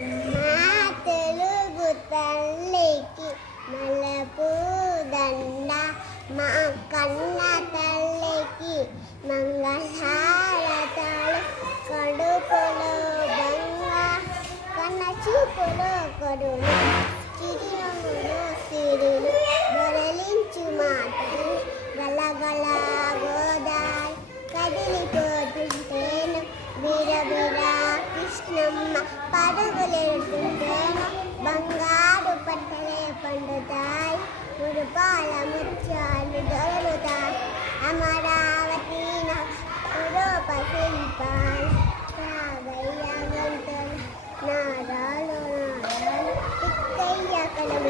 మా తెలుగు తల్లికి మల్లెపూ దండ, మా కన్న తల్లికి మంగళహారతాలు, కడుపులో బంగా కన్న చూపులో కొడులు, చిరునవ్వులు సిరులు దొరలించు మాటలు, గలగల గోదారి కదిలిపోతుంటేను, బిరబిర కృష్ణమ్మ పరుగులెడుతుంటేను, బంగారు పంటలే పండుతాయి, మురుపాల ముత్యాలు దొరుకుతాయి, అమరావతి రూప శిల్పాలు, రాగయ్య గంటలు నారాలు నారాలు, తిక్కయ్య కలమ